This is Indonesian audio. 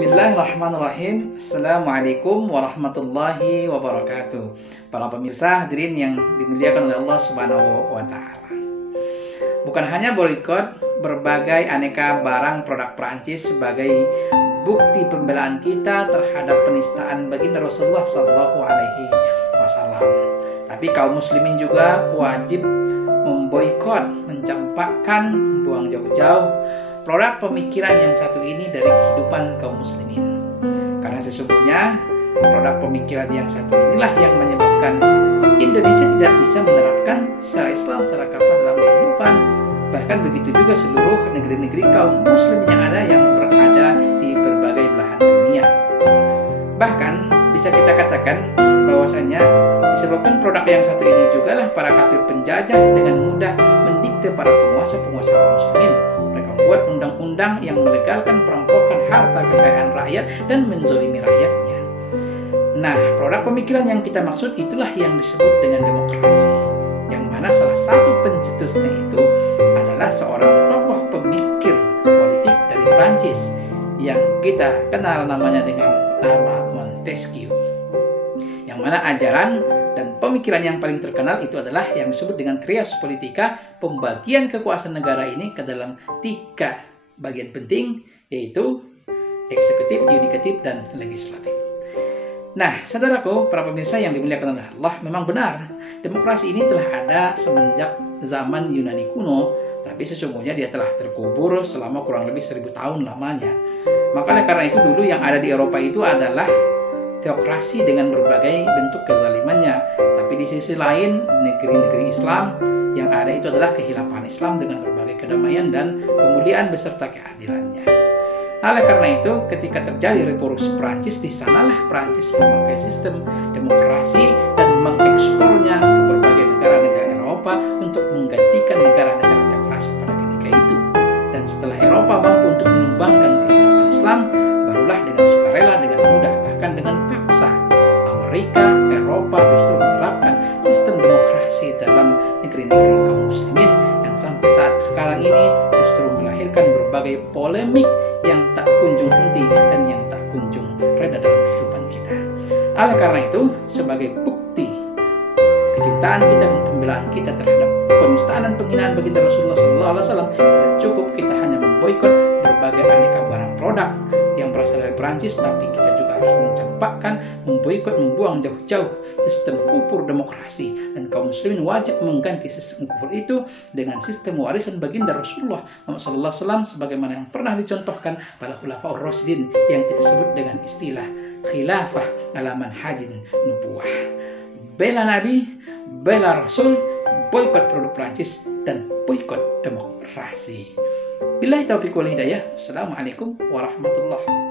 Bismillahirrahmanirrahim. Assalamualaikum warahmatullahi wabarakatuh. Para pemirsa hadirin yang dimuliakan oleh Allah Subhanahu wa Ta'ala. Bukan hanya boikot berbagai aneka barang produk Prancis sebagai bukti pembelaan kita terhadap penistaan baginda Rasulullah Shallallahu Alaihi Wasallam, tapi kaum muslimin juga wajib memboikot, mencampakkan, membuang jauh-jauh produk pemikiran yang satu ini dari kehidupan kaum muslimin. Karena sesungguhnya produk pemikiran yang satu inilah yang menyebabkan Indonesia tidak bisa menerapkan secara Islam secara kafah dalam kehidupan. Bahkan begitu juga seluruh negeri-negeri kaum muslim yang ada berada di berbagai belahan dunia. Bahkan bisa kita katakan bahwasanya disebabkan produk yang satu ini juga lah para kafir penjajah dengan mudah mendikte para penguasa-penguasa kaum muslimin. Membuat undang-undang yang melegalkan perampokan harta kekayaan rakyat dan menzolimi rakyatnya. Nah, produk pemikiran yang kita maksud itulah yang disebut dengan demokrasi, yang mana salah satu pencetusnya itu adalah seorang tokoh pemikir politik dari Prancis yang kita kenal namanya dengan nama Montesquieu, yang mana ajaran dan pemikiran yang paling terkenal itu adalah yang disebut dengan trias politika, pembagian kekuasaan negara ini ke dalam 3 bagian penting, yaitu eksekutif, yudikatif, dan legislatif. Nah, saudaraku, para pemirsa yang dimuliakan oleh Allah, memang benar, demokrasi ini telah ada semenjak zaman Yunani kuno, tapi sesungguhnya dia telah terkubur selama kurang lebih 1000 tahun lamanya. Maka oleh karena itu dulu yang ada di Eropa itu adalah teokrasi dengan berbagai bentuk kezalimannya. Tapi di sisi lain, negeri-negeri Islam yang ada itu adalah kekhilafan Islam dengan berbagai kedamaian dan kemuliaan beserta keadilannya. Oleh karena itu, ketika terjadi revolusi Prancis, di sanalah Prancis memakai sistem demokrasi dan mengekspornya ke berbagai negara-negara Eropa untuk menggantikan negara-negara teokrasi pada ketika itu. Dan setelah Eropa mampu untuk menumbangkan kekhilafan Islam, barulah dengan sukarela, dengan mudah, bahkan dengan paksa, Amerika, Eropa justru menerapkan sistem demokrasi dalam negeri-negeri kaum muslimin yang sampai saat sekarang ini justru melahirkan berbagai polemik yang tak kunjung henti dan yang tak kunjung reda dalam kehidupan kita. Oleh karena itu, sebagai bukti kecintaan kita dan pembelaan kita terhadap penistaan dan penghinaan baginda Rasulullah SAW, tidak cukup kita hanya memboikot berbagai aneka barang produk yang berasal dari Prancis, tapi kita juga harus mencampakkan, memboikot, membuang jauh-jauh sistem kufur demokrasi, dan kaum muslimin wajib mengganti sistem kufur itu dengan sistem warisan baginda Rasulullah SAW sebagaimana yang pernah dicontohkan pada Khulafaur Rasyidin yang kita sebut dengan istilah khilafah ala manhajin nubuwah. Bela Nabi, bela Rasul, boikot produk Prancis, dan boikot demokrasi. Billahi taufiq wal hidayah. Assalamualaikum warahmatullahi wabarakatuh.